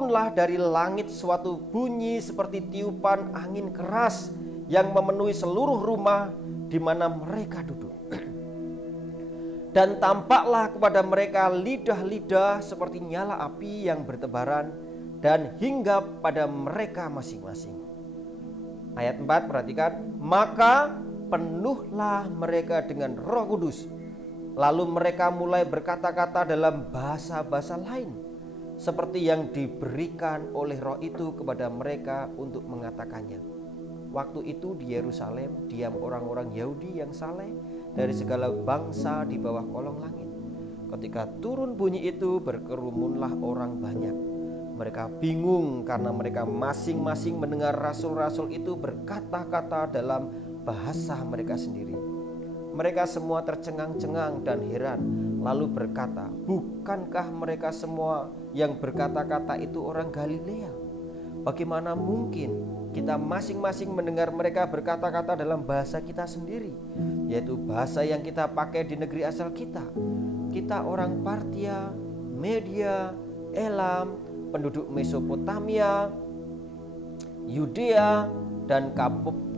turunlah dari langit suatu bunyi seperti tiupan angin keras yang memenuhi seluruh rumah di mana mereka duduk. Dan tampaklah kepada mereka lidah-lidah seperti nyala api yang bertebaran dan hinggap pada mereka masing-masing. Ayat 4, perhatikan. Maka penuhlah mereka dengan Roh Kudus. Lalu mereka mulai berkata-kata dalam bahasa-bahasa lain, seperti yang diberikan oleh Roh itu kepada mereka untuk mengatakannya. Waktu itu di Yerusalem diam orang-orang Yahudi yang saleh dari segala bangsa di bawah kolong langit. Ketika turun bunyi itu, berkerumunlah orang banyak. Mereka bingung karena mereka masing-masing mendengar rasul-rasul itu berkata-kata dalam bahasa mereka sendiri. Mereka semua tercengang-cengang dan heran, lalu berkata, bukankah mereka semua yang berkata-kata itu orang Galilea? Bagaimana mungkin kita masing-masing mendengar mereka berkata-kata dalam bahasa kita sendiri, yaitu bahasa yang kita pakai di negeri asal kita? Kita orang Partia, Media, Elam, penduduk Mesopotamia, Yudea dan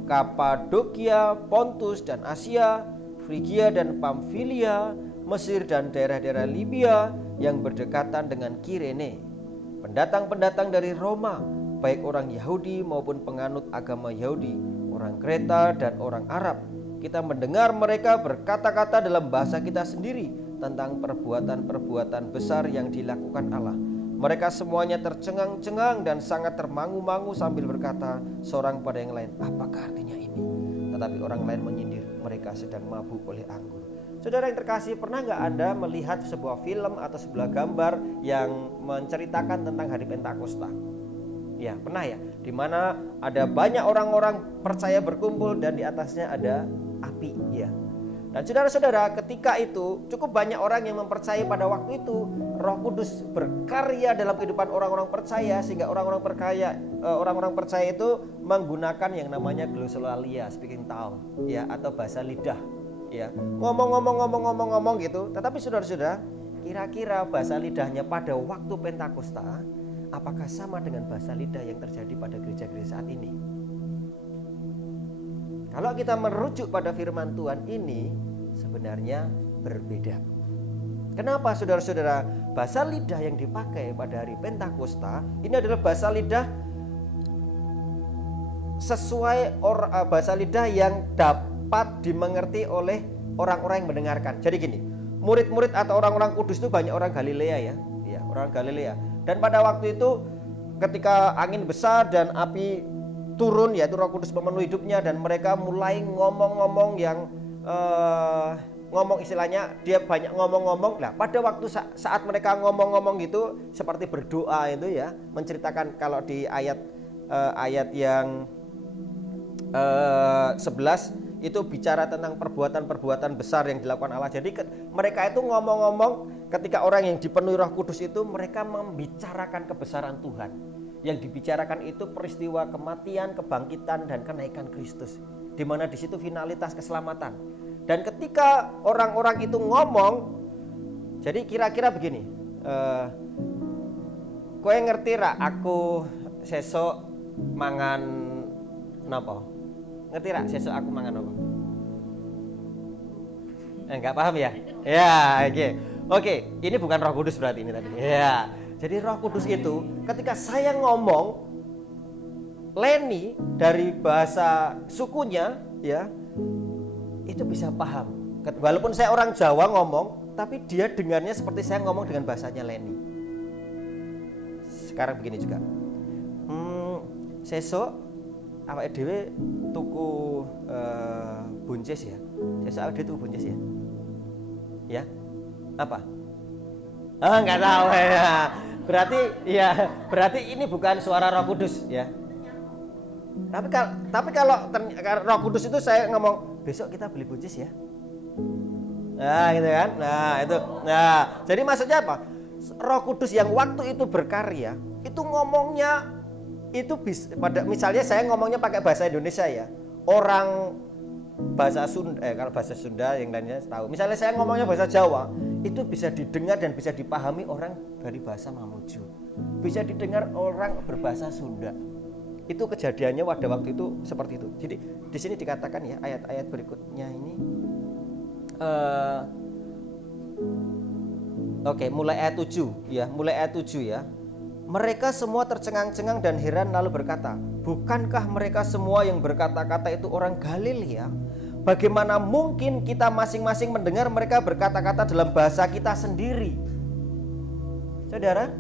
Kapadokia, Pontus dan Asia, Frigia dan Pamfilia, Mesir dan daerah-daerah Libya yang berdekatan dengan Kirene. Pendatang-pendatang dari Roma, baik orang Yahudi maupun penganut agama Yahudi, orang Kreta dan orang Arab. Kita mendengar mereka berkata-kata dalam bahasa kita sendiri tentang perbuatan-perbuatan besar yang dilakukan Allah. Mereka semuanya tercengang-cengang dan sangat termangu-mangu sambil berkata seorang pada yang lain, apakah artinya ini? Tetapi orang lain menyindir, mereka sedang mabuk oleh anggur. Saudara yang terkasih, pernah nggak Anda melihat sebuah film atau sebuah gambar yang menceritakan tentang hari Pentakosta? Ya, pernah ya, di mana ada banyak orang-orang percaya berkumpul dan di atasnya ada api, ya. Dan saudara-saudara, ketika itu cukup banyak orang yang mempercayai pada waktu itu Roh Kudus berkarya dalam kehidupan orang-orang percaya, sehingga orang-orang percaya itu menggunakan yang namanya glossolalia, speaking tongue, ya, atau bahasa lidah, ya, ngomong gitu. Tetapi saudara-saudara, kira-kira bahasa lidahnya pada waktu Pentakosta apakah sama dengan bahasa lidah yang terjadi pada gereja-gereja saat ini? Kalau kita merujuk pada firman Tuhan ini, sebenarnya berbeda. Kenapa saudara-saudara? Bahasa lidah yang dipakai pada hari Pentakosta ini adalah bahasa lidah sesuai bahasa lidah yang dapat dimengerti oleh orang-orang yang mendengarkan. Jadi gini, murid-murid atau orang-orang kudus itu banyak orang Galilea, ya, orang Galilea. Dan pada waktu itu ketika angin besar dan api turun, yaitu Roh Kudus memenuhi hidupnya, dan mereka mulai ngomong-ngomong yang ngomong, istilahnya dia banyak ngomong-ngomong. Nah, pada waktu saat mereka ngomong-ngomong gitu seperti berdoa itu, ya, menceritakan kalau di ayat yang 11 itu bicara tentang perbuatan-perbuatan besar yang dilakukan Allah. Jadi mereka itu ngomong-ngomong, ketika orang yang dipenuhi Roh Kudus itu mereka membicarakan kebesaran Tuhan. Yang dibicarakan itu peristiwa kematian, kebangkitan, dan kenaikan Kristus, di mana di situ finalitas keselamatan. Dan ketika orang-orang itu ngomong, jadi kira-kira begini, kowe ngerti ra aku sesok mangan napa? Ngerti ra sesok aku mangan apa? Enggak paham ya? Ya, oke. Ini bukan Roh Kudus berarti ini tadi. Ya. Jadi Roh Kudus itu ketika saya ngomong, Leni dari bahasa sukunya, ya, itu bisa paham. Walaupun saya orang Jawa ngomong, tapi dia dengarnya seperti saya ngomong dengan bahasanya Leni. Sekarang begini juga. Sesok awake dhewe tuku buncis ya. Sesok awake dhewe tuku buncis ya. Ya. Apa? Enggak tahu ya. Berarti ini bukan suara Roh Kudus, ya. Tapi kalau Roh Kudus itu saya ngomong, besok kita beli buncis ya. Nah, gitu kan. Nah, itu. Nah, jadi maksudnya apa? Roh Kudus yang waktu itu berkarya, itu ngomongnya itu misalnya saya ngomongnya pakai bahasa Indonesia, ya. Orang bahasa Sunda, kalau bahasa Sunda yang lainnya tahu. Misalnya saya ngomongnya bahasa Jawa, itu bisa didengar dan bisa dipahami orang dari bahasa Mamuju, bisa didengar orang berbahasa Sunda. Itu kejadiannya pada waktu itu seperti itu. Jadi di sini dikatakan ya, ayat-ayat berikutnya ini mulai ayat 7 ya, mulai ayat 7 ya. Mereka semua tercengang-cengang dan heran lalu berkata, bukankah mereka semua yang berkata-kata itu orang Galilea? Bagaimana mungkin kita masing-masing mendengar mereka berkata-kata dalam bahasa kita sendiri? Saudara,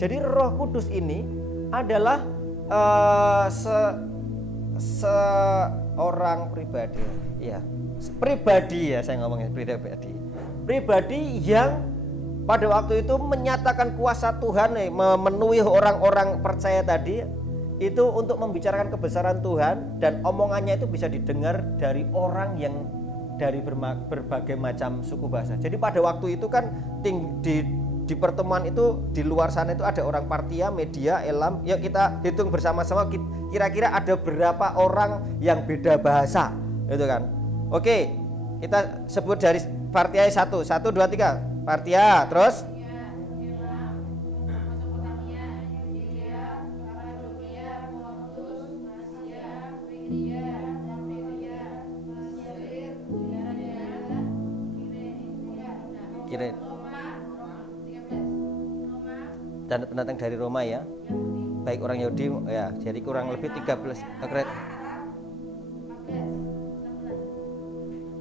jadi Roh Kudus ini adalah seorang pribadi ya. Pribadi ya, saya ngomongin pribadi yang pada waktu itu menyatakan kuasa Tuhan, memenuhi orang-orang percaya tadi itu untuk membicarakan kebesaran Tuhan, dan omongannya itu bisa didengar dari orang yang dari berbagai macam suku bahasa. Jadi pada waktu itu kan di pertemuan itu di luar sana itu ada orang Partia, Media, Elam. Yuk kita hitung bersama-sama kira-kira ada berapa orang yang beda bahasa, itu kan. Oke, kita sebut dari Partia 1, 2, 3. Partia, terus dan pendatang dari Roma ya, baik orang Yahudi ya, jadi kurang lebih 13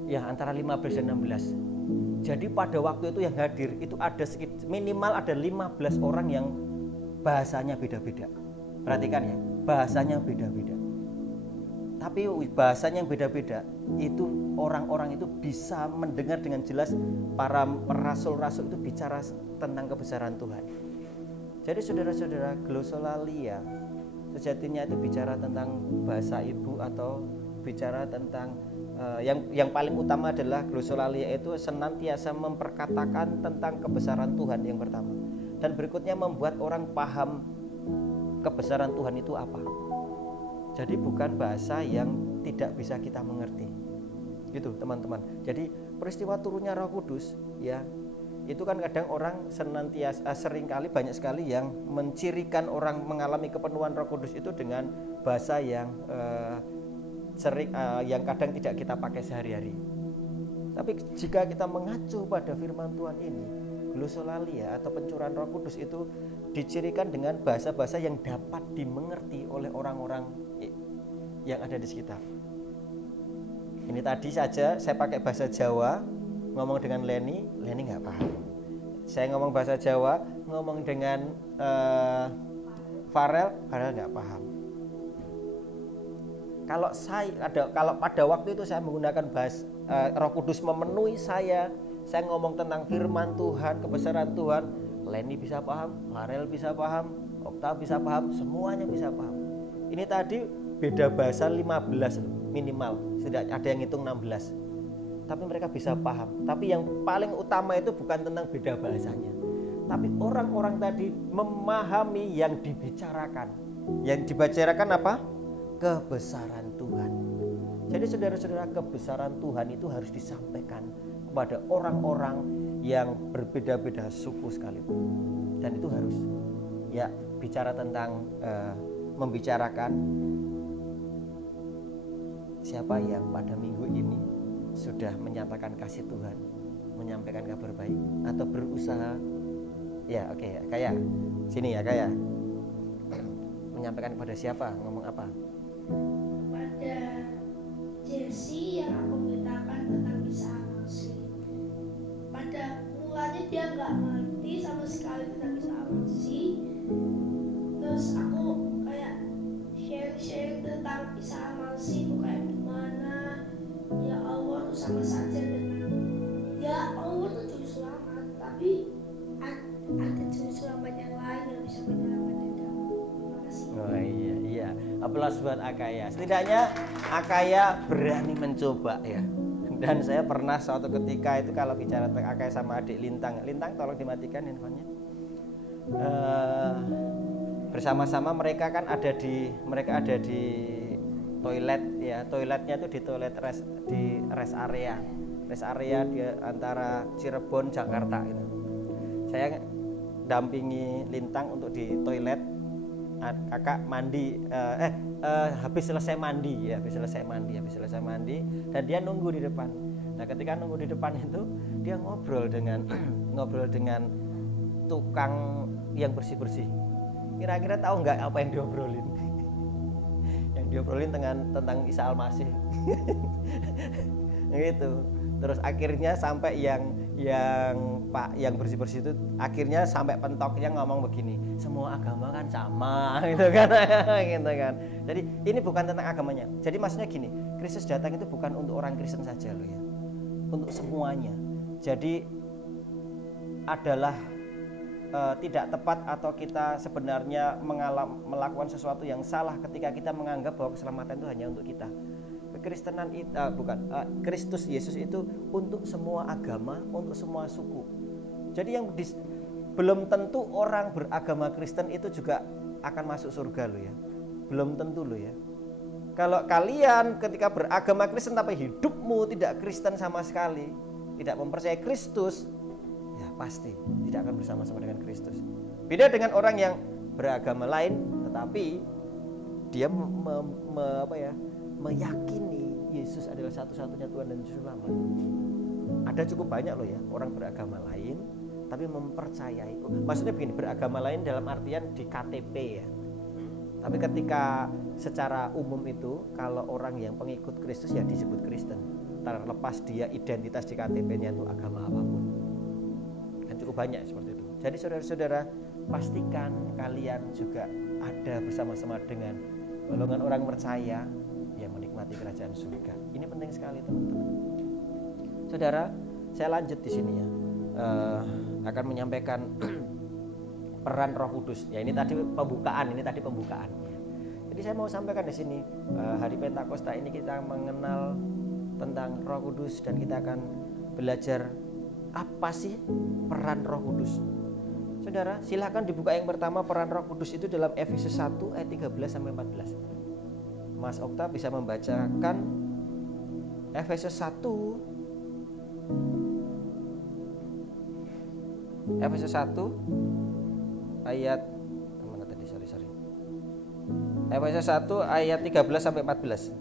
ya, antara 15 dan 16. Jadi pada waktu itu yang hadir itu ada minimal ada 15 orang yang bahasanya beda-beda. Perhatikan ya, bahasanya beda-beda. Tapi bahasanya yang beda-beda itu orang-orang itu bisa mendengar dengan jelas. Para rasul-rasul itu bicara tentang kebesaran Tuhan. Jadi saudara-saudara, glosolalia sejatinya itu bicara tentang bahasa ibu, atau bicara tentang yang paling utama adalah glosolalia itu senantiasa memperkatakan tentang kebesaran Tuhan yang pertama, dan berikutnya membuat orang paham kebesaran Tuhan itu apa. Jadi bukan bahasa yang tidak bisa kita mengerti, gitu teman-teman. Jadi peristiwa turunnya Roh Kudus ya, itu kan kadang orang senantiasa seringkali banyak sekali yang mencirikan orang mengalami kepenuhan Roh Kudus itu dengan bahasa yang yang kadang tidak kita pakai sehari-hari. Tapi jika kita mengacu pada firman Tuhan ini, glosolalia atau pencurahan Roh Kudus itu dicirikan dengan bahasa-bahasa yang dapat dimengerti oleh orang-orang yang ada di sekitar. Ini tadi saja saya pakai bahasa Jawa, ngomong dengan Leni nggak paham. Saya ngomong bahasa Jawa, ngomong dengan Farel nggak paham. Kalau pada waktu itu saya menggunakan bahasa Roh Kudus memenuhi saya ngomong tentang firman Tuhan, kebesaran Tuhan, Leni bisa paham, Farel bisa paham, Okta bisa paham, semuanya bisa paham. Ini tadi beda bahasa 15 minimal, sudah ada yang hitung 16. Tapi mereka bisa paham. Tapi yang paling utama itu bukan tentang beda bahasanya, tapi orang-orang tadi memahami yang dibicarakan. Yang dibicarakan apa? Kebesaran Tuhan. Jadi saudara-saudara, kebesaran Tuhan itu harus disampaikan kepada orang-orang yang berbeda-beda suku sekalipun. Dan itu harus ya bicara tentang membicarakan siapa yang pada minggu ini sudah menyatakan kasih Tuhan, menyampaikan kabar baik, atau berusaha ya kayak sini ya, kayak menyampaikan kepada siapa, ngomong apa? Kepada Jesse yang aku beritakan tentang kisah Amasi. Pada mulanya dia nggak ngerti sama sekali tentang kisah Amasi. Terus aku kayak sharing tentang kisah Amasi itu kayak gimana. Ya Allah tuh sama saja dengan ya Allah tuh juru selamat, tapi ada juru selamat yang lain yang bisa menyelamatkan kamu. Terima kasih. Oh iya. Aplaus buat Akaya. Setidaknya Akaya berani mencoba ya. Dan saya pernah suatu ketika itu kalau bicara tentang Akaya sama adik Lintang tolong dimatikan handphonenya. Bersama-sama mereka ada di toilet ya. Toiletnya itu di toilet rest area rest area di antara Cirebon Jakarta gitu. Saya dampingi Lintang untuk di toilet, kakak mandi, habis selesai mandi dan dia nunggu di depan. Nah ketika nunggu di depan itu dia ngobrol dengan tukang yang bersih. Kira-kira tahu nggak apa yang diobrolin? Yang diobrolin tentang Isa Al-Masih. Gitu. Terus akhirnya sampai yang bersih itu akhirnya sampai pentoknya ngomong begini, semua agama kan sama gitu kan. Gitu kan. Jadi ini bukan tentang agamanya. Jadi maksudnya gini, Kristus datang itu bukan untuk orang Kristen saja loh ya. Untuk semuanya. Jadi adalah tidak tepat atau kita sebenarnya melakukan sesuatu yang salah ketika kita menganggap bahwa keselamatan itu hanya untuk kita. Kekristenan itu Kristus Yesus itu untuk semua agama, untuk semua suku. Jadi yang belum tentu orang beragama Kristen itu juga akan masuk surga loh ya. Belum tentu loh ya. Kalau kalian ketika beragama Kristen tapi hidupmu tidak Kristen sama sekali, tidak mempercayai Kristus, ya pasti tidak akan bersama-sama dengan Kristus. Beda dengan orang yang beragama lain tetapi dia meyakini Yesus adalah satu-satunya Tuhan dan Juru Selamat. Ada cukup banyak loh ya orang beragama lain tapi mempercayai. Maksudnya begini, beragama lain dalam artian di KTP ya. Tapi ketika secara umum itu kalau orang yang pengikut Kristus ya disebut Kristen, terlepas dia identitas di KTP-nya itu agama apapun. Dan cukup banyak seperti itu. Jadi saudara-saudara, pastikan kalian juga ada bersama-sama dengan golongan orang percaya yang menikmati kerajaan surga. Ini penting sekali teman-teman. Saudara, saya lanjut di sini ya. Akan menyampaikan peran Roh Kudus. Ya ini tadi pembukaan. Jadi saya mau sampaikan di sini hari Pentakosta ini kita mengenal tentang Roh Kudus dan kita akan belajar apa sih peran Roh Kudus. Saudara, silakan dibuka yang pertama, peran Roh Kudus itu dalam Efesus 1 ayat 13 sampai 14. Mas Okta bisa membacakan Efesus 1 ayat mana tadi? Sorry. Efesus 1 ayat 13 sampai 14.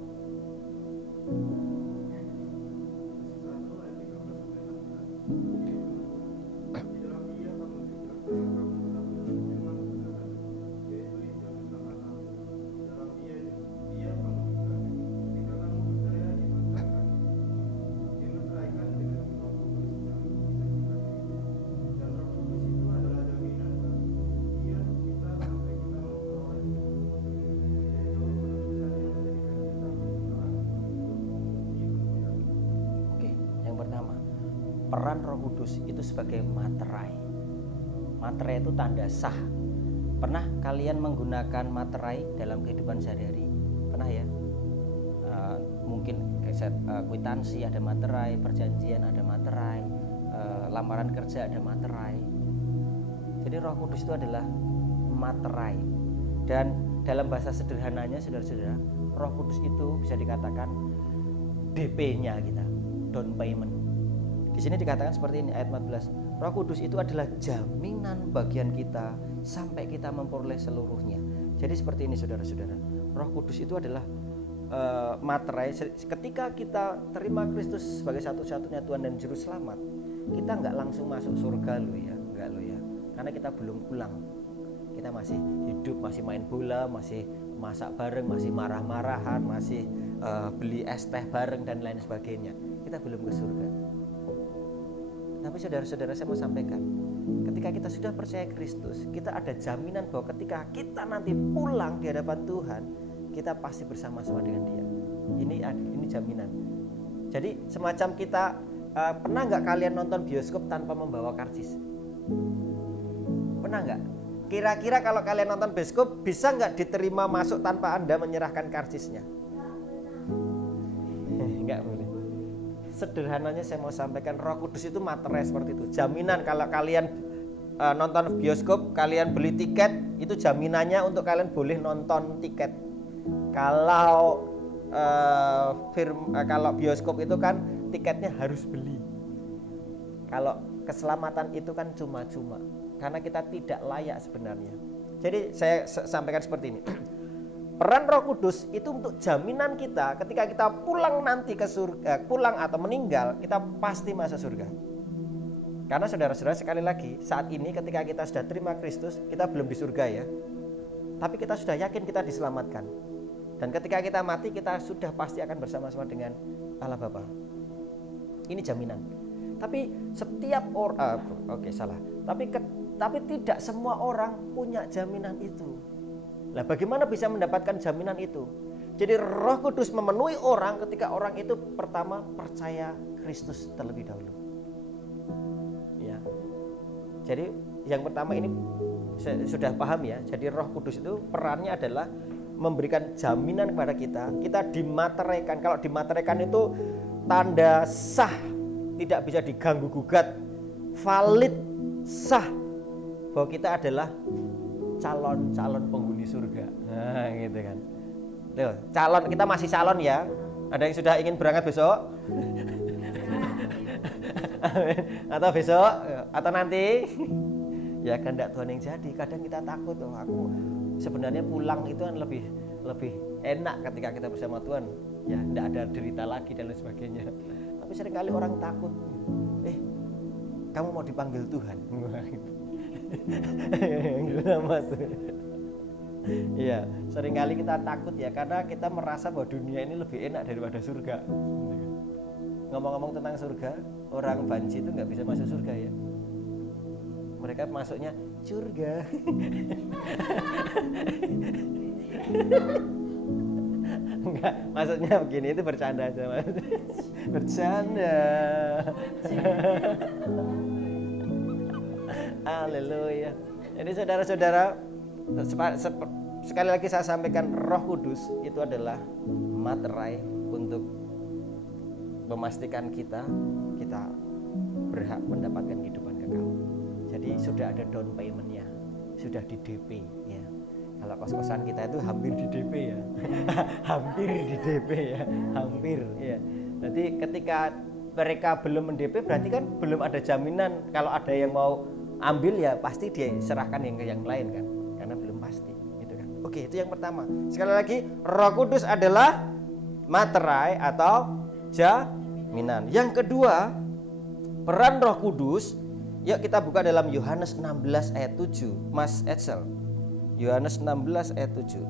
Peran Roh Kudus itu sebagai materai. Materai itu tanda sah. Pernah kalian menggunakan materai dalam kehidupan sehari-hari? Pernah ya? Mungkin kwitansi ada materai, perjanjian ada materai, lamaran kerja ada materai. Jadi Roh Kudus itu adalah materai. Dan dalam bahasa sederhananya saudara-saudara, Roh Kudus itu bisa dikatakan DP-nya kita, down payment. Di sini dikatakan seperti ini ayat 14. Roh Kudus itu adalah jaminan bagian kita sampai kita memperoleh seluruhnya. Jadi seperti ini saudara-saudara. Roh Kudus itu adalah materai. Ketika kita terima Kristus sebagai satu-satunya Tuhan dan Juru Selamat, kita nggak langsung masuk surga loh ya, nggak loh ya. Karena kita belum pulang. Kita masih hidup, masih main bola, masih masak bareng, masih marah-marahan, masih beli es teh bareng dan lain sebagainya. Kita belum ke surga. Tapi saudara-saudara, saya mau sampaikan, ketika kita sudah percaya Kristus, kita ada jaminan bahwa ketika kita nanti pulang di hadapan Tuhan, kita pasti bersama-sama dengan Dia. Ini jaminan. Jadi semacam kita pernah nggak kalian nonton bioskop tanpa membawa karcis? Pernah nggak? Kira-kira kalau kalian nonton bioskop bisa nggak diterima masuk tanpa Anda menyerahkan karcisnya? Nggak boleh. Sederhananya saya mau sampaikan, Roh Kudus itu materai seperti itu. Jaminan kalau kalian nonton bioskop, kalian beli tiket, itu jaminannya untuk kalian boleh nonton tiket. Kalau bioskop itu kan tiketnya harus beli. Kalau keselamatan itu kan cuma-cuma, karena kita tidak layak sebenarnya. Jadi saya sampaikan seperti ini. Peran Roh Kudus itu untuk jaminan kita ketika kita pulang nanti ke surga, pulang atau meninggal, kita pasti masuk surga. Karena saudara-saudara, sekali lagi, saat ini ketika kita sudah terima Kristus, kita belum di surga ya. Tapi kita sudah yakin kita diselamatkan. Dan ketika kita mati, kita sudah pasti akan bersama-sama dengan Allah Bapa. Ini jaminan. Tapi setiap orang, Tapi tidak semua orang punya jaminan itu. Nah, bagaimana bisa mendapatkan jaminan itu? Jadi Roh Kudus memenuhi orang ketika orang itu pertama percaya Kristus terlebih dahulu. Ya. Jadi yang pertama ini sudah paham ya. Jadi Roh Kudus itu perannya adalah memberikan jaminan kepada kita. Kita dimateraikan. Kalau dimateraikan itu tanda sah, tidak bisa diganggu gugat, valid, sah bahwa kita adalah calon penghuni surga. Nah, gitu kan. Tuh, calon, kita masih calon ya. Ada yang sudah ingin berangkat besok? Atau besok atau nanti? Ya kehendak Tuhan yang jadi. Kadang kita takut, aku sebenarnya pulang itu kan lebih enak ketika kita bersama Tuhan. Ya, tidak ada derita lagi dan lain sebagainya. Tapi seringkali orang takut. Kamu mau dipanggil Tuhan? Iya, seringkali kita takut ya, karena kita merasa bahwa dunia ini lebih enak daripada surga. Ngomong-ngomong tentang surga, orang Banci itu nggak bisa masuk surga ya. Mereka masuknya surga. Enggak, maksudnya begini, itu bercanda aja Mas. Bercanda. Haleluya. Jadi saudara-saudara, sekali lagi saya sampaikan, Roh Kudus itu adalah materai untuk memastikan kita berhak mendapatkan kehidupan kekal. Jadi sudah ada down payment-nya, sudah di DP ya. Kalau kos-kosan kita itu hampir di DP ya. Hampir di DP ya, hampir ya. Nanti ketika mereka belum mendp, berarti kan belum ada jaminan. Kalau ada yang mau ambil ya pasti dia serahkan yang lain kan, karena belum pasti gitu kan. Oke, itu yang pertama. Sekali lagi, Roh Kudus adalah materai atau jaminan. Yang kedua, peran Roh Kudus. Yuk kita buka dalam Yohanes 16 ayat 7, Mas Edsel. Yohanes 16 ayat 7.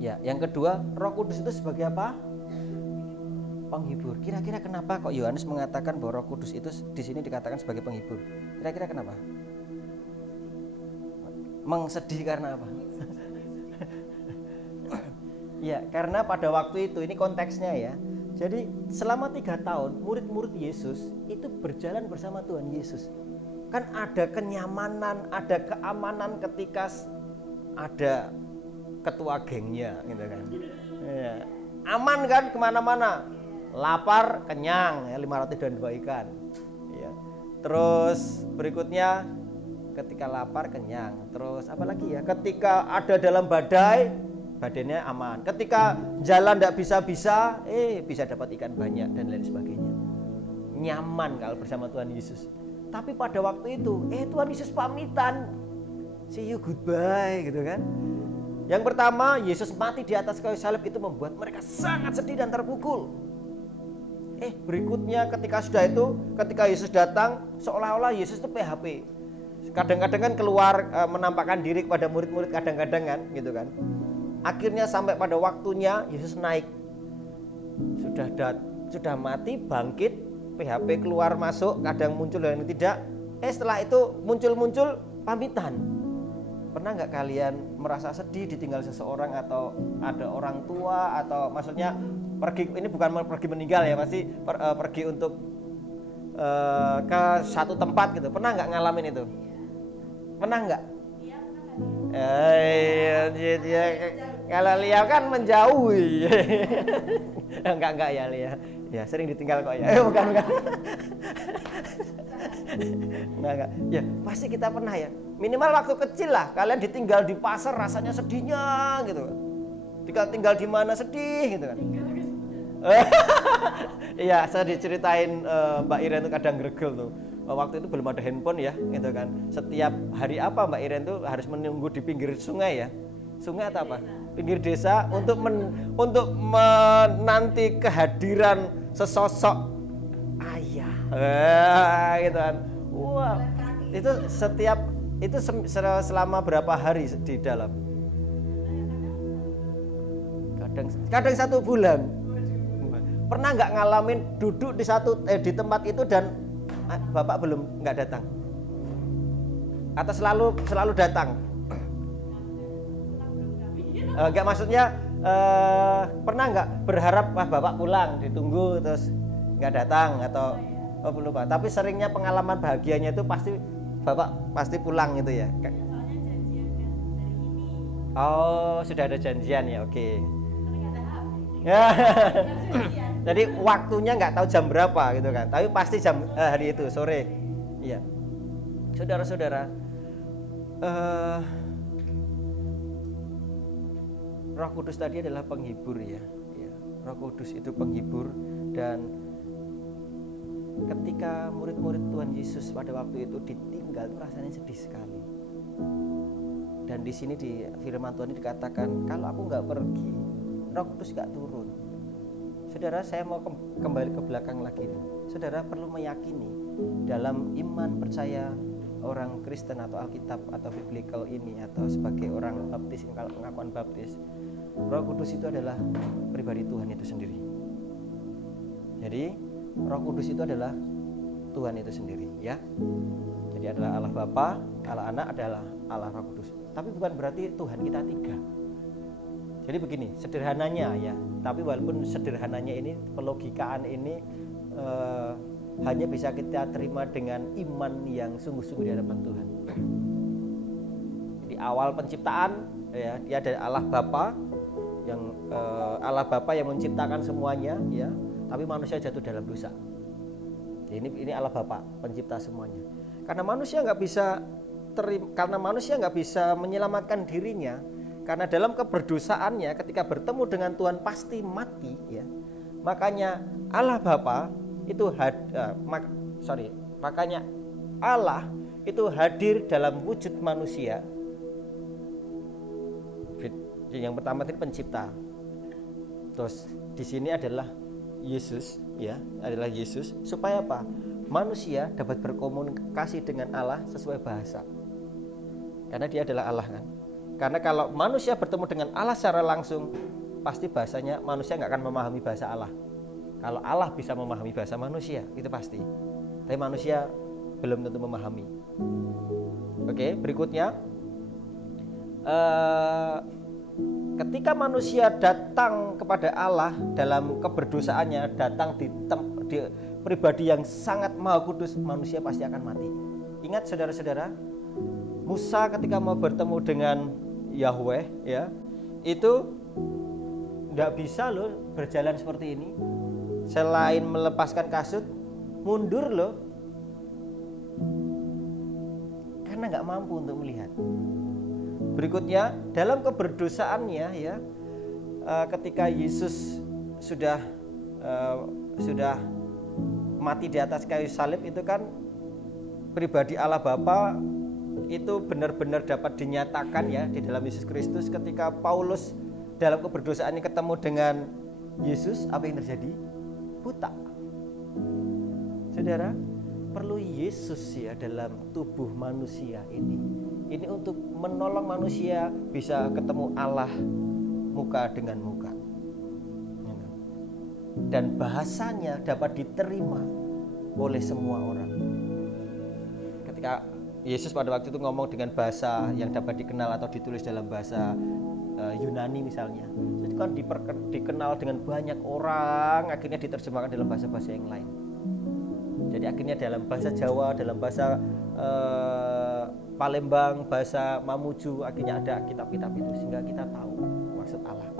Ya, yang kedua, Roh Kudus itu sebagai apa? Penghibur. Kira-kira kenapa kok Yohanes mengatakan bahwa Roh Kudus itu di sini dikatakan sebagai penghibur? Kira-kira kenapa? Sedih karena apa? Ya, karena pada waktu itu, ini konteksnya ya. Jadi selama 3 tahun murid-murid Yesus itu berjalan bersama Tuhan Yesus. Kan ada kenyamanan, ada keamanan ketika ada ketua gengnya gitu kan. Ya. Aman kan kemana-mana. Lapar, kenyang ya, 502 ikan ya. Terus berikutnya ketika lapar, kenyang. Terus apa lagi ya, ketika ada dalam badai, badannya aman. Ketika jalan tidak bisa-bisa, bisa dapat ikan banyak dan lain sebagainya. Nyaman kalau bersama Tuhan Yesus. Tapi pada waktu itu Tuhan Yesus pamitan, see you goodbye gitu kan. Yang pertama, Yesus mati di atas kayu salib itu membuat mereka sangat sedih dan terpukul. Berikutnya ketika Yesus datang, seolah-olah Yesus itu PHP. Kadang-kadang kan keluar menampakkan diri kepada murid-murid, kadang-kadang kan gitu kan. Akhirnya sampai pada waktunya Yesus naik. Sudah mati, bangkit, PHP keluar masuk, kadang muncul dan tidak. Setelah itu muncul pamitan. Pernah nggak kalian merasa sedih ditinggal seseorang, atau ada orang tua, atau maksudnya pergi, ini bukan pergi meninggal ya, pasti pergi untuk ke satu tempat gitu. Pernah nggak ngalamin itu? Pernah nggak? Kalau Lia kan menjauhi. Enggak ya Lia. Ya sering ditinggal kok ya. Bukan. Enggak. Ya pasti kita pernah ya. Minimal waktu kecil lah kalian ditinggal di pasar rasanya sedihnya gitu. Tinggal di mana sedih gitu kan. Iya, saya diceritain Mbak Iren tuh kadang gregel tuh. Waktu itu belum ada handphone ya, gitu kan. Setiap hari apa Mbak Iren tuh harus menunggu di pinggir sungai ya. Sungai atau apa? Pinggir desa untuk menanti kehadiran sesosok ayah. Gitu kan. Wah, itu selama berapa hari di dalam? Kadang 1 bulan. Pernah nggak ngalamin duduk di tempat itu dan Bapak nggak datang? Atau selalu datang? Nggak, maksudnya pernah nggak berharap Bapak pulang ditunggu terus nggak datang atau belum Pak? Tapi seringnya pengalaman bahagianya itu pasti Bapak pasti pulang gitu ya? Soalnya janjian kan dari ini. Oh, sudah ada janjian ya, oke. Ya. Jadi waktunya nggak tahu jam berapa gitu kan, tapi pasti jam hari itu sore. Iya, saudara-saudara, Roh Kudus tadi adalah penghibur ya. Roh Kudus itu penghibur, dan ketika murid-murid Tuhan Yesus pada waktu itu ditinggal, rasanya sedih sekali. Dan di sini di firman Tuhan ini dikatakan, kalau aku nggak pergi, Roh Kudus nggak turun. Saudara, saya mau kembali ke belakang lagi nih. Saudara perlu meyakini dalam iman percaya orang Kristen atau Alkitab atau biblical ini, atau sebagai orang baptis, kalau pengakuan baptis, Roh Kudus itu adalah pribadi Tuhan itu sendiri. Jadi Roh Kudus itu adalah Tuhan itu sendiri ya. Jadi adalah Allah Bapa, Allah Anak, adalah Allah Roh Kudus. Tapi bukan berarti Tuhan kita 3. Jadi begini, sederhananya ya, tapi walaupun sederhananya ini, pelogikaan ini hanya bisa kita terima dengan iman yang sungguh-sungguh di hadapan Tuhan. Di awal penciptaan ya, dia ada Allah Bapa yang Allah Bapa yang menciptakan semuanya ya, tapi manusia jatuh dalam dosa. Ini Allah Bapa pencipta semuanya. Karena manusia nggak bisa menyelamatkan dirinya. Karena dalam keberdosaannya ketika bertemu dengan Tuhan pasti mati ya. Makanya Allah Bapa itu makanya Allah itu hadir dalam wujud manusia. Yang pertama itu pencipta. Terus di sini adalah Yesus ya, adalah Yesus, supaya apa? Manusia dapat berkomunikasi dengan Allah sesuai bahasa. Karena dia adalah Allah kan. Karena kalau manusia bertemu dengan Allah secara langsung, pasti bahasanya manusia nggak akan memahami bahasa Allah. Kalau Allah bisa memahami bahasa manusia, itu pasti. Tapi manusia belum tentu memahami. Oke, berikutnya, ketika manusia datang kepada Allah dalam keberdosaannya, datang di pribadi yang sangat maha kudus, manusia pasti akan mati. Ingat saudara-saudara, Musa ketika mau bertemu dengan Yahweh ya, itu nggak bisa loh berjalan seperti ini. Selain melepaskan kasut, mundur loh, karena nggak mampu untuk melihat. Berikutnya dalam keberdosaannya ya, ketika Yesus sudah mati di atas kayu salib, itu kan pribadi Allah Bapa itu benar-benar dapat dinyatakan ya di dalam Yesus Kristus. Ketika Paulus dalam keberdosaannya ketemu dengan Yesus, apa yang terjadi? Buta. Saudara, perlu Yesus ya dalam tubuh manusia ini untuk menolong manusia bisa ketemu Allah muka dengan muka, dan bahasanya dapat diterima oleh semua orang. Ketika Yesus pada waktu itu ngomong dengan bahasa yang dapat dikenal atau ditulis dalam bahasa Yunani misalnya, itu kan dikenal dengan banyak orang, akhirnya diterjemahkan dalam bahasa-bahasa yang lain. Jadi akhirnya dalam bahasa Jawa, dalam bahasa Palembang, bahasa Mamuju, akhirnya ada kitab-kitab itu, sehingga kita tahu maksud Allah.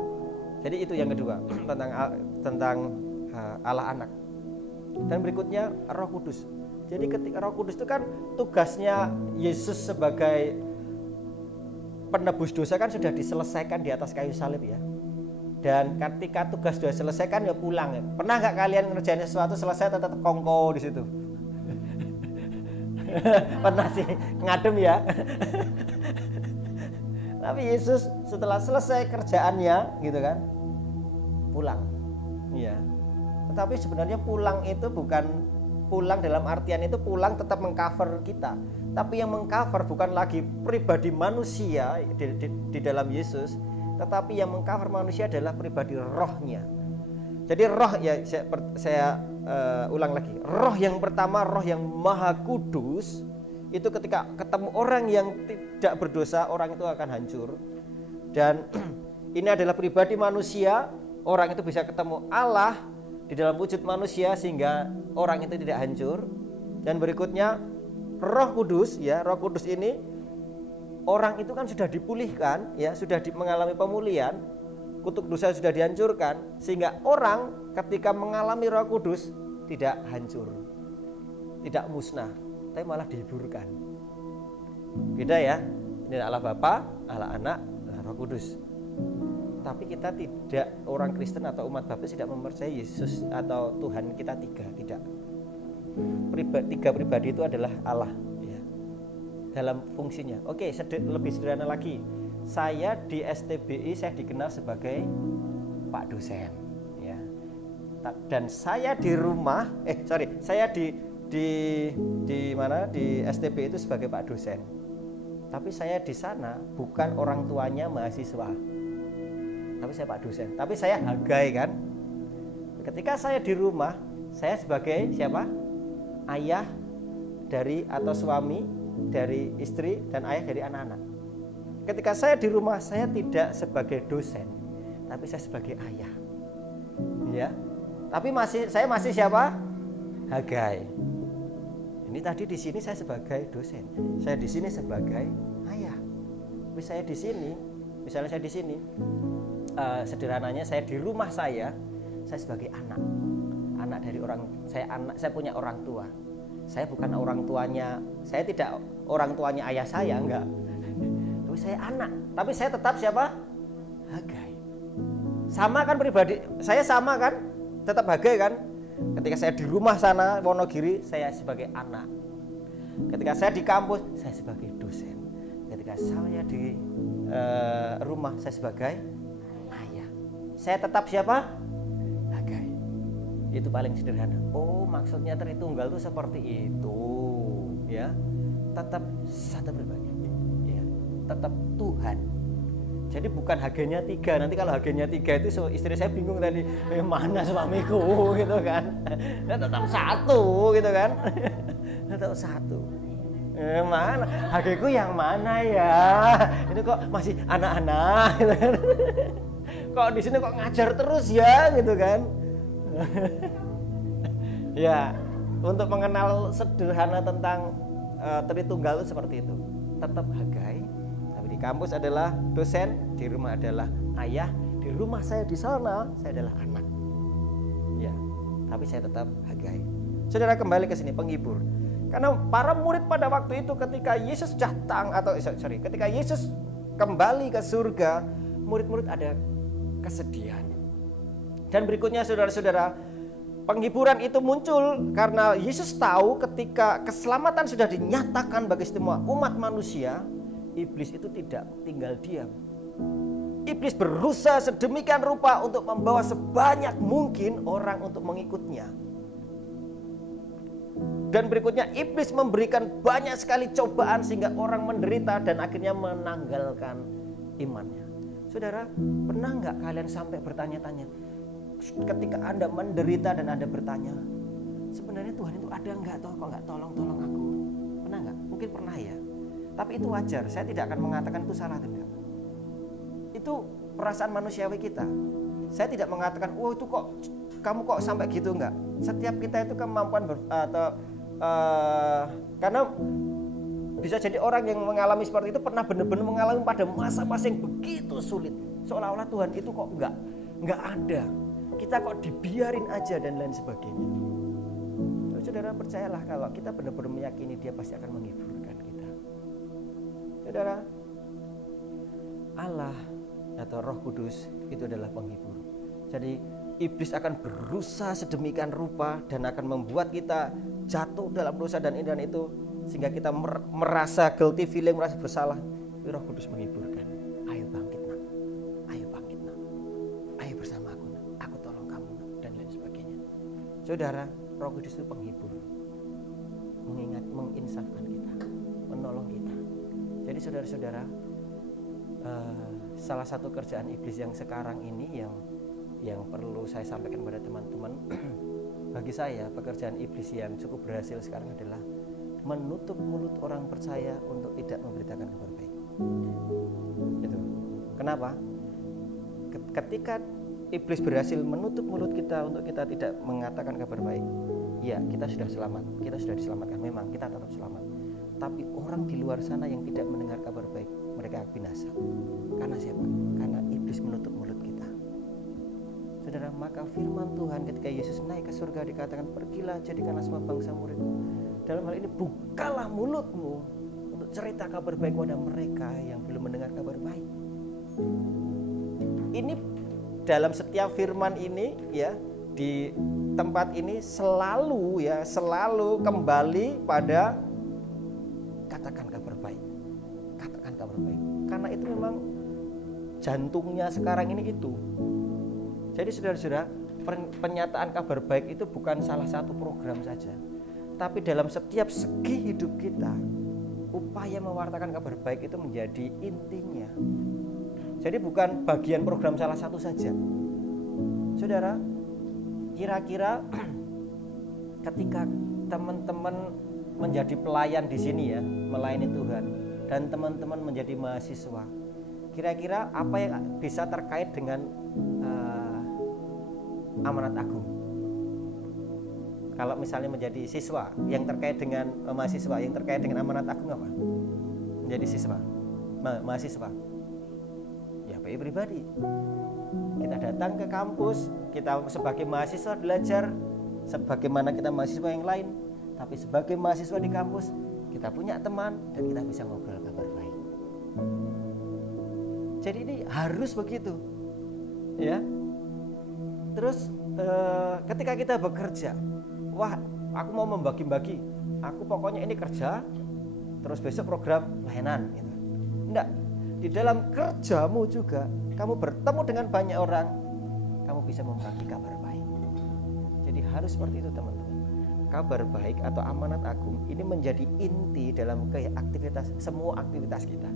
Jadi itu yang kedua tentang Allah anak. Dan berikutnya Roh Kudus. Jadi ketika Roh Kudus itu kan tugasnya Yesus sebagai penebus dosa kan sudah diselesaikan di atas kayu salib ya. Dan ketika tugas sudah selesaikan ya pulang ya. Pernah nggak kalian ngerjain sesuatu selesai tetap kongko di situ? Pernah sih, ngadem ya. Tapi Yesus setelah selesai kerjaannya gitu kan, pulang. Iya. Tetapi sebenarnya pulang itu bukan pulang dalam artian itu pulang tetap mengcover kita. Tapi yang mengcover bukan lagi pribadi manusia di dalam Yesus, tetapi yang mengcover manusia adalah pribadi rohnya. Jadi roh ya saya ulang lagi. Roh yang pertama, roh yang maha kudus, itu ketika ketemu orang yang tidak berdosa, orang itu akan hancur. Dan ini adalah pribadi manusia, orang itu bisa ketemu Allah di dalam wujud manusia sehingga orang itu tidak hancur. Dan berikutnya Roh Kudus ya, Roh Kudus ini orang itu kan sudah dipulihkan ya, sudah mengalami pemulihan, kutuk dosa sudah dihancurkan, sehingga orang ketika mengalami Roh Kudus tidak hancur, tidak musnah, tapi malah dihiburkan. Beda ya, ini Allah Bapa, Allah Anak, Roh Kudus. Tapi kita tidak, orang Kristen atau umat Baptis tidak mempercayai Yesus atau Tuhan kita tiga, tidak. Tiga pribadi itu adalah Allah ya, dalam fungsinya. Oke, lebih sederhana lagi. Saya di STBI saya dikenal sebagai Pak dosen ya. Dan saya di rumah saya di mana di STBI itu sebagai Pak dosen. Tapi saya di sana bukan orang tuanya mahasiswa. Tapi saya Pak dosen. Tapi saya Hagai kan. Ketika saya di rumah, saya sebagai siapa? Ayah dari atau suami dari istri dan ayah dari anak-anak. Ketika saya di rumah, saya tidak sebagai dosen, tapi saya sebagai ayah. Ya. Tapi saya masih siapa? Hagai. Ini tadi di sini saya sebagai dosen. Saya di sini sebagai ayah. Tapi saya di sini, misalnya saya di sini, sederhananya saya di rumah saya sebagai anak. Anak dari orang, saya punya orang tua. Saya bukan orang tuanya, saya tidak orang tuanya ayah saya, enggak. Tapi saya anak, tapi saya tetap siapa? Hagai. Sama kan pribadi, saya sama kan? Tetap Hagai kan? Ketika saya di rumah sana Wonogiri, saya sebagai anak. Ketika saya di kampus, saya sebagai dosen. Ketika saya di rumah, saya sebagai ayah. Saya tetap siapa? Hagai. Itu paling sederhana. Oh, maksudnya Tritunggal itu seperti itu, ya. Tetap satu pribadi. Tetap Tuhan. Jadi bukan Hagenya 3. Nanti kalau Hagenya 3 itu istri saya bingung tadi, mana suamiku gitu kan. Nah, tetap satu gitu kan. Tetap satu. Mana Hageku yang mana ya? Ini kok masih anak-anak gitu kan. Kok di sini kok ngajar terus ya gitu kan. Ya, untuk mengenal sederhana tentang Tritunggal itu seperti itu. Tetap Hagai. Kampus adalah dosen, di rumah adalah ayah, di rumah saya di sana saya adalah anak. Ya, tapi saya tetap Hagai. Saudara kembali ke sini penghibur. Karena para murid pada waktu itu ketika Yesus datang ketika Yesus kembali ke surga, murid-murid ada kesedihan. Dan berikutnya saudara-saudara, penghiburan itu muncul karena Yesus tahu ketika keselamatan sudah dinyatakan bagi semua umat manusia, iblis itu tidak tinggal diam. Iblis berusaha sedemikian rupa untuk membawa sebanyak mungkin orang untuk mengikutnya. Dan berikutnya iblis memberikan banyak sekali cobaan sehingga orang menderita dan akhirnya menanggalkan imannya. Saudara, pernah nggak kalian sampai bertanya-tanya ketika Anda menderita dan Anda bertanya, sebenarnya Tuhan itu ada nggak toh, kok nggak tolong aku? Pernah nggak? Mungkin pernah ya. Tapi itu wajar, saya tidak akan mengatakan itu salah atau tidak. Itu perasaan manusiawi kita. Saya tidak mengatakan, oh itu kok kamu kok sampai gitu, enggak. Setiap kita itu kemampuan karena bisa jadi orang yang mengalami seperti itu pernah benar-benar mengalami pada masa-masa yang begitu sulit. Seolah-olah Tuhan itu kok nggak ada. Kita kok dibiarin aja dan lain sebagainya. Saudara percayalah kalau kita benar-benar meyakini Dia pasti akan menghiburkan kita. Saudara, Allah atau Roh Kudus itu adalah penghibur. Jadi iblis akan berusaha sedemikian rupa dan akan membuat kita jatuh dalam dosa dan ini dan itu, sehingga kita merasa guilty feeling, merasa bersalah. Roh Kudus menghiburkan. Ayo bangkit nak, ayo bangkit nak, ayo bersama aku nak, aku tolong kamu nak, dan lain sebagainya. Saudara, Roh Kudus itu penghibur, menginsafkan kita, menolong kita. Jadi saudara-saudara, salah satu kerjaan iblis yang sekarang ini yang perlu saya sampaikan pada teman-teman, bagi saya pekerjaan iblis yang cukup berhasil sekarang adalah menutup mulut orang percaya untuk tidak memberitakan kabar baik. Gitu. Kenapa? Ketika iblis berhasil menutup mulut kita untuk kita tidak mengatakan kabar baik, ya kita sudah selamat, kita sudah diselamatkan, memang kita tetap selamat. Tapi orang di luar sana yang tidak mendengar kabar baik, mereka binasa. Karena siapa? Karena iblis menutup mulut kita. Saudara, maka firman Tuhan ketika Yesus naik ke surga dikatakan, pergilah jadikanlah semua bangsa muridku. Dalam hal ini bukalah mulutmu untuk cerita kabar baik kepada mereka yang belum mendengar kabar baik. Ini dalam setiap firman ini ya, di tempat ini selalu kembali pada katakan kabar baik. Katakan kabar baik. Karena itu memang jantungnya sekarang ini itu. Jadi saudara-saudara, penyataan kabar baik itu bukan salah satu program saja, tapi dalam setiap segi hidup kita, upaya mewartakan kabar baik itu menjadi intinya. Jadi bukan bagian program salah satu saja. Saudara, kira-kira ketika teman-teman menjadi pelayan di sini ya, melayani Tuhan, dan teman-teman menjadi mahasiswa, kira-kira apa yang bisa terkait dengan amanat agung? Kalau misalnya menjadi siswa yang terkait dengan mahasiswa, yang terkait dengan amanat agung apa? Menjadi siswa, mahasiswa. Ya PI pribadi. Kita datang ke kampus, kita sebagai mahasiswa belajar sebagaimana kita mahasiswa yang lain, tapi sebagai mahasiswa di kampus kita punya teman dan kita bisa ngobrol kabar baik. Jadi ini harus begitu, ya. Terus ketika kita bekerja, wah aku mau membagi-bagi, aku pokoknya ini kerja, terus besok program layanan gitu. Enggak, di dalam kerjamu juga kamu bertemu dengan banyak orang, kamu bisa membagi kabar baik. Jadi harus seperti itu teman-teman. Kabar baik atau amanat agung ini menjadi inti dalam semua aktivitas kita,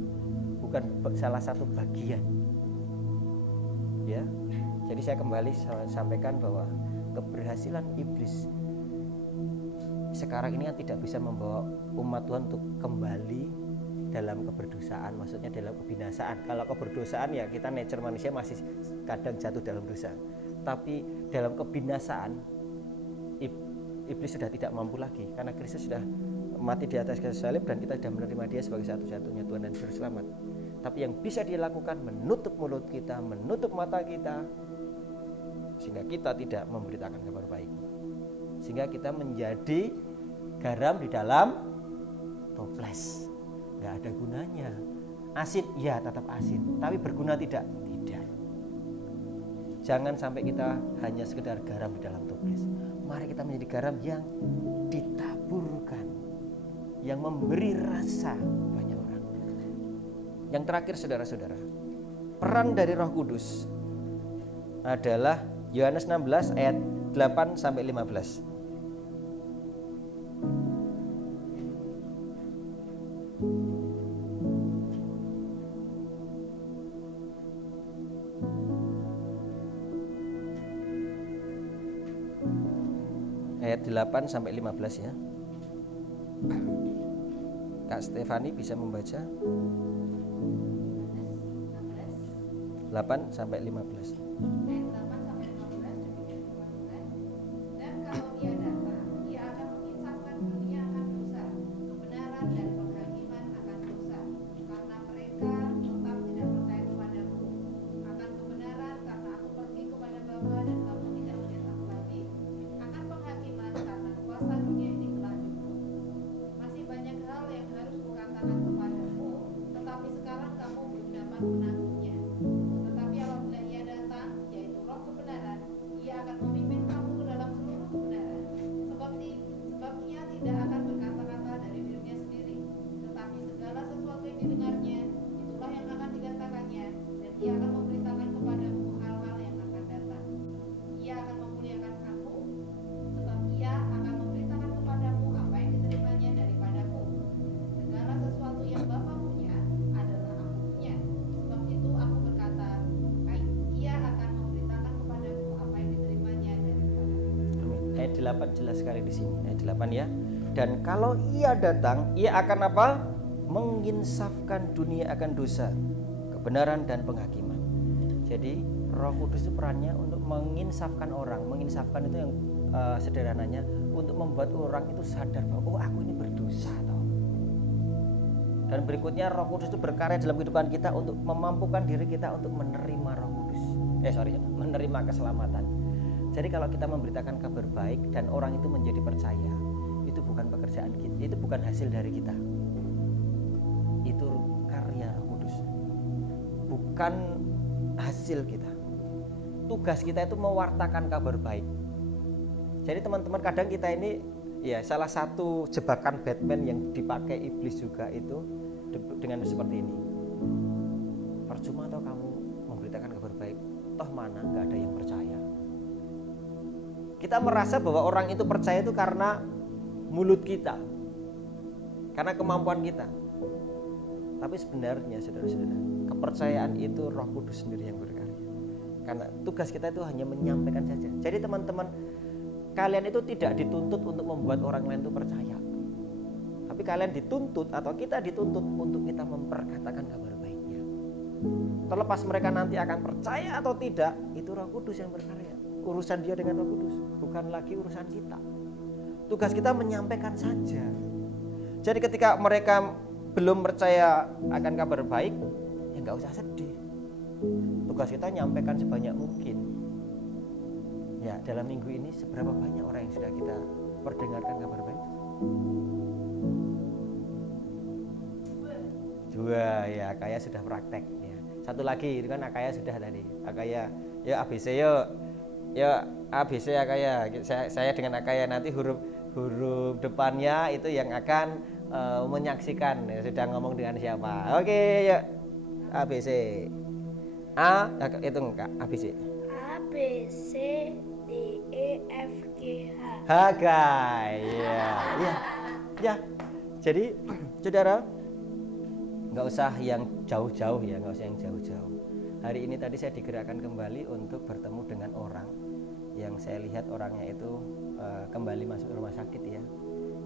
bukan salah satu bagian. Ya. Jadi saya kembali sampaikan bahwa keberhasilan iblis sekarang ini kan tidak bisa membawa umat Tuhan untuk kembali dalam keberdosaan, maksudnya dalam kebinasaan. Kalau keberdosaan ya kita nature manusia masih kadang jatuh dalam dosa. Tapi dalam kebinasaan iblis sudah tidak mampu lagi karena Kristus sudah mati di atas kayu salib dan kita sudah menerima Dia sebagai satu-satunya Tuhan dan Juru Selamat. Tapi yang bisa Dia lakukan menutup mulut kita, menutup mata kita, sehingga kita tidak memberitakan kabar baik, sehingga kita menjadi garam di dalam toples, nggak ada gunanya. Asin, ya tetap asin, tapi berguna tidak? Tidak. Jangan sampai kita hanya sekedar garam di dalam toples. Mari kita menjadi garam yang ditaburkan, yang memberi rasa banyak orang. Yang terakhir saudara-saudara, peran dari Roh Kudus adalah Yohanes 16 ayat 8 sampai 15. Ayat 8 sampai 15 ya. Kak Stefani bisa membaca 8 sampai 15. Karena mereka tetap tidak percaya kepadamu, akan 8 jelas sekali di sini. Ayat 8 ya. Dan kalau ia datang, ia akan apa? Menginsafkan dunia akan dosa, kebenaran dan penghakiman. Jadi Roh Kudus itu perannya untuk menginsafkan orang. Menginsafkan itu yang sederhananya untuk membuat orang itu sadar bahwa oh aku ini berdosa toh. Dan berikutnya Roh Kudus itu berkarya dalam kehidupan kita untuk memampukan diri kita untuk menerima Roh Kudus. Menerima keselamatan. Jadi kalau kita memberitakan kabar baik dan orang itu menjadi percaya, itu bukan pekerjaan kita, itu bukan hasil dari kita. Itu karya Roh Kudus. Bukan hasil kita. Tugas kita itu mewartakan kabar baik. Jadi teman-teman, kadang kita ini ya salah satu jebakan Batman yang dipakai iblis juga itu dengan seperti ini. Percuma toh kamu memberitakan kabar baik, toh mana nggak ada yang percaya. Kita merasa bahwa orang itu percaya itu karena mulut kita, karena kemampuan kita. Tapi sebenarnya saudara-saudara, kepercayaan itu Roh Kudus sendiri yang berkarya. Karena tugas kita itu hanya menyampaikan saja. Jadi teman-teman, kalian itu tidak dituntut untuk membuat orang lain itu percaya. Tapi kalian dituntut atau kita dituntut untuk kita memperkatakan kabar baiknya. Terlepas mereka nanti akan percaya atau tidak, itu Roh Kudus yang berkarya. Urusan dia dengan Roh Kudus, bukan lagi urusan kita. Tugas kita menyampaikan saja. Jadi ketika mereka belum percaya akan kabar baik, ya nggak usah sedih. Tugas kita nyampaikan sebanyak mungkin. Ya, dalam minggu ini seberapa banyak orang yang sudah kita perdengarkan kabar baik? 2 ya, Akaya sudah praktek ya. 1 lagi itu kan Akaya sudah tadi. Akaya, ya ABC yuk. Ya ABC Akaya. Saya dengan Akaya nanti huruf depannya itu yang akan menyaksikan ya, sudah ngomong dengan siapa. Oke, yuk. ABC. A itu enggak ABC. A B C D E F G H. Hagai. Ya. Jadi saudara, nggak usah yang jauh-jauh ya, nggak usah yang jauh-jauh. Hari ini tadi saya digerakkan kembali untuk bertemu dengan orang yang saya lihat orangnya itu kembali masuk rumah sakit ya,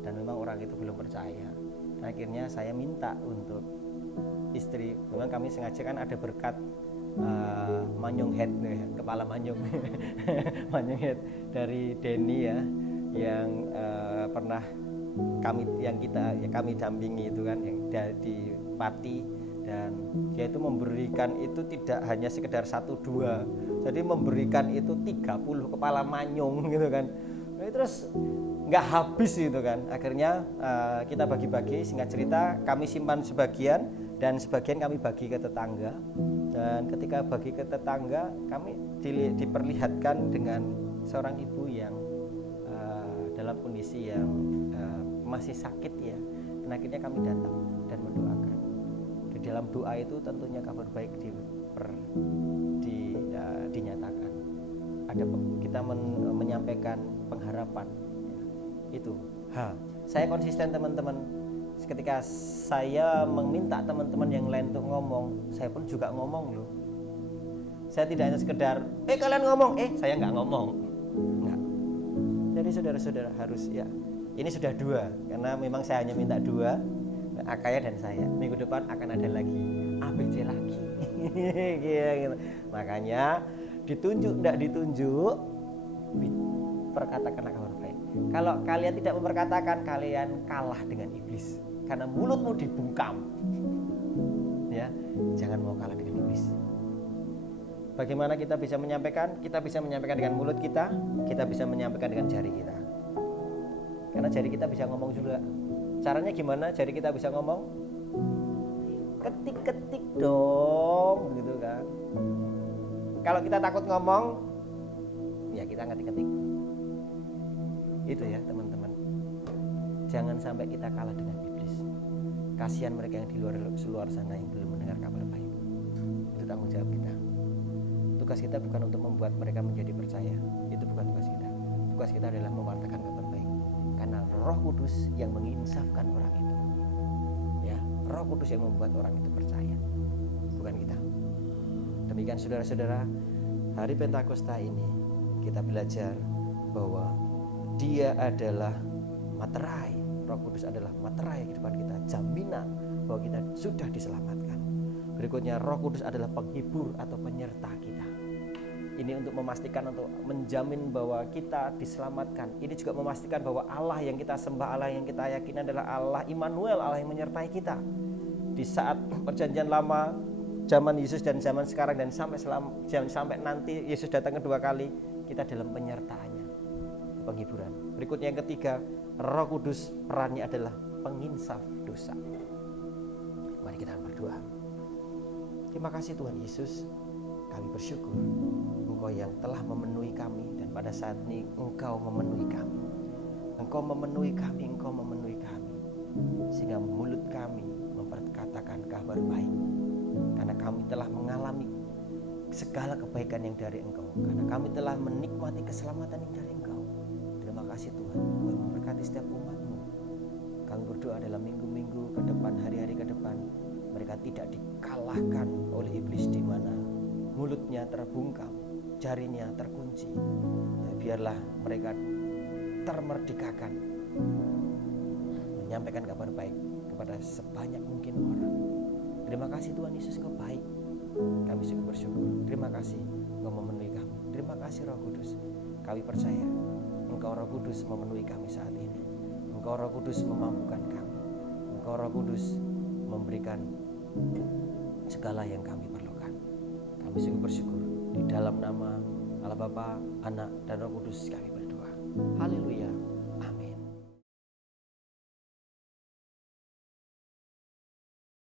dan memang orang itu belum percaya. Akhirnya saya minta untuk istri, memang kami sengaja kan ada berkat manyung head nih, kepala manyung manyung head dari Denny ya, yang pernah kami dampingi itu kan, yang di Pati, dan dia itu memberikan itu tidak hanya sekedar 1-2, jadi memberikan itu 30 kepala manyung gitu kan. Nah, terus nggak habis gitu kan. Akhirnya kita bagi-bagi, singkat cerita kami simpan sebagian dan sebagian kami bagi ke tetangga. Dan ketika bagi ke tetangga, kami diperlihatkan dengan seorang ibu yang dalam kondisi yang masih sakit ya. Dan akhirnya kami datang dan mendoakan. Di dalam doa itu tentunya kabar baik dinyatakan. Kita menyampaikan pengharapan ya. Itu. Saya konsisten teman-teman. Ketika saya meminta teman-teman yang lain untuk ngomong, saya pun juga ngomong loh. Saya tidak hanya sekedar kalian ngomong, saya nggak ngomong, nggak. Jadi saudara-saudara harus ya. Ini sudah 2, karena memang saya hanya minta 2, Akaya dan saya. Minggu depan akan ada lagi, ABC lagi. Gitu. Makanya ditunjuk tidak ditunjuk, perkatakanlah kabar baik. Kalau kalian tidak memperkatakan, kalian kalah dengan iblis. Karena mulutmu dibungkam. Ya, jangan mau kalah dengan iblis. Bagaimana kita bisa menyampaikan? Kita bisa menyampaikan dengan mulut kita bisa menyampaikan dengan jari kita. Karena jari kita bisa ngomong juga. Caranya gimana jari kita bisa ngomong? Ketik-ketik dong, gitu kan. Kalau kita takut ngomong, ya kita ngetik-ketik. Itu ya teman-teman. Jangan sampai kita kalah dengan iblis. Kasihan mereka yang di luar sana yang belum mendengar kabar baik. Itu tanggung jawab kita. Tugas kita bukan untuk membuat mereka menjadi percaya. Itu bukan tugas kita. Tugas kita adalah mewartakan kabar baik. Karena Roh Kudus yang menginsafkan orang itu. Ya, Roh Kudus yang membuat orang itu percaya. Bukan kita. Demikian saudara-saudara, hari Pentakosta ini kita belajar bahwa Dia adalah materai. Roh Kudus adalah materai kehidupan kita, jaminan bahwa kita sudah diselamatkan. Berikutnya, Roh Kudus adalah penghibur atau penyerta kita. Ini untuk memastikan, untuk menjamin bahwa kita diselamatkan. Ini juga memastikan bahwa Allah yang kita sembah, Allah yang kita yakini adalah Allah Immanuel, Allah yang menyertai kita. Di saat perjanjian lama, zaman Yesus dan zaman sekarang, dan sampai nanti Yesus datang kedua kali, kita dalam penyertaannya, penghiburan. Berikutnya yang ketiga, Roh Kudus perannya adalah penginsaf dosa. Mari kita berdoa. Terima kasih Tuhan Yesus, kami bersyukur Engkau yang telah memenuhi kami, dan pada saat ini Engkau memenuhi kami. Engkau memenuhi kami, Engkau memenuhi kami, sehingga mulut kami memperkatakan kabar baik, karena kami telah mengalami segala kebaikan yang dari Engkau, karena kami telah menikmati keselamatan yang dari Engkau. Terima kasih Tuhan, Engkau memberkati setiap umat-Mu. Kami berdoa dalam minggu-minggu ke depan, hari-hari ke depan, mereka tidak dikalahkan oleh iblis, di mana mulutnya terbungkam, jarinya terkunci. Ya, biarlah mereka termerdekakan, menyampaikan kabar baik kepada sebanyak mungkin orang. Terima kasih Tuhan Yesus, Engkau baik. Kami sungguh bersyukur. Terima kasih Engkau memenuhi kami. Terima kasih Roh Kudus. Kami percaya Engkau Roh Kudus memenuhi kami saat ini. Engkau Roh Kudus memampukan kami. Engkau Roh Kudus memberikan segala yang kami perlukan. Kami sungguh bersyukur. Di dalam nama Allah Bapa, Anak, dan Roh Kudus kami berdoa. Haleluya.